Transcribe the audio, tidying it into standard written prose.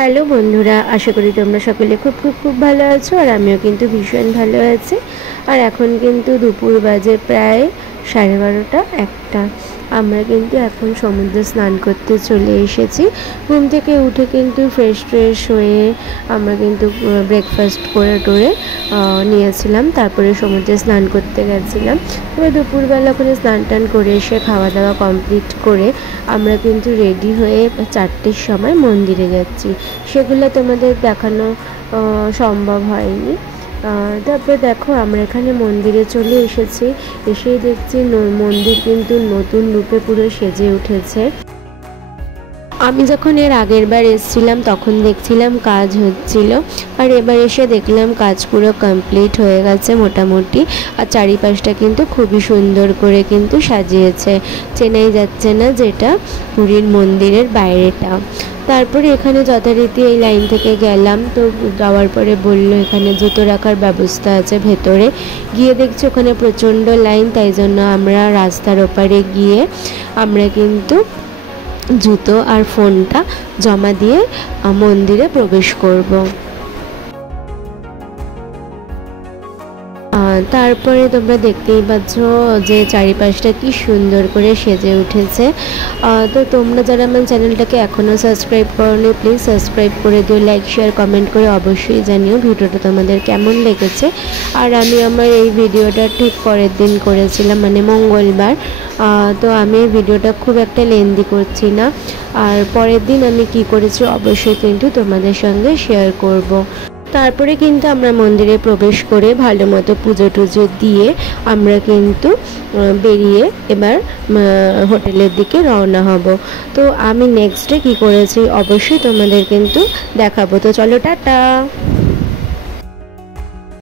Hello বন্ধুরা, আশা করি তোমরা সকলে খুব খুব খুব ভালো আছো। আর আমিও কিন্তু ভীষণ ভালো আছি। আর এখন কিন্তু দুপুর বাজে প্রায় 12:30 একটা। আমরা কিন্তু এখন সমুদ্রে স্নান করতে চলে এসেছি। ঘুম থেকে উঠে কিন্তু ফ্রেশ হয়ে আমরা কিন্তু ব্রেকফাস্ট করে নিয়েছিলাম, তারপরে সমুদ্রে স্নান করতে গেছিলাম। এবার দুপুরবেলা করে স্নান টান করে এসে খাওয়া দাওয়া কমপ্লিট করে আমরা কিন্তু রেডি হয়ে 4টের সময় মন্দিরে যাচ্ছি। সেগুলো তোমাদের দেখানো সম্ভব হয়নি। তারপরে দেখো আমরা এখানে মন্দিরে চলে এসেছি। এসেই দেখছি মন্দির কিন্তু নতুন রূপে পুরো সেজে উঠেছে। আমি যখন এর আগের বার এসেছিলাম তখন দেখছিলাম কাজ হচ্ছিল, আর এবার এসে দেখলাম কাজ পুরো কমপ্লিট হয়ে গেছে মোটামুটি। আর চারিপাশটা কিন্তু খুবই সুন্দর করে কিন্তু সাজিয়েছে, চেনাই যাচ্ছে না যেটা পুরীর মন্দিরের বাইরেটা। তারপরে এখানে যথারীতি এই লাইন থেকে গেলাম, তো যাওয়ার পরে বললো এখানে জুতো রাখার ব্যবস্থা আছে ভেতরে। গিয়ে দেখছি ওখানে প্রচণ্ড লাইন, তাই জন্য আমরা রাস্তার ওপারে গিয়ে আমরা কিন্তু জুতো আর ফোনটা জমা দিয়ে মন্দিরে প্রবেশ করব। তারপরে তোমরা দেখতেই পাচ্ছ যে চারিপাশটা কি সুন্দর করে সেজে উঠেছে। তো তোমরা যারা আমার চ্যানেলটাকে এখনও সাবস্ক্রাইব করোনি, প্লিজ সাবস্ক্রাইব করে দিও, লাইক শেয়ার কমেন্ট করে অবশ্যই জানিও ভিডিওটা তোমাদের কেমন লেগেছে। আর আমি আমার এই ভিডিওটা ঠিক পরের দিন করেছিলাম, মানে মঙ্গলবার। তো আমি ভিডিওটা খুব একটা লেন্দি করছি না। আর পরের দিন আমি কি করেছি অবশ্যই কিন্তু তোমাদের সঙ্গে শেয়ার করব। তারপরে কিন্তু আমরা মন্দিরে প্রবেশ করে ভালো মতো পুজো টুজো দিয়ে আমরা কিন্তু বেরিয়ে এবার হোটেলের দিকে রওনা হব। তো আমি নেক্সট ডে কী করেছি অবশ্যই তোমাদের কিন্তু দেখাবো। তো চলো, টাটা।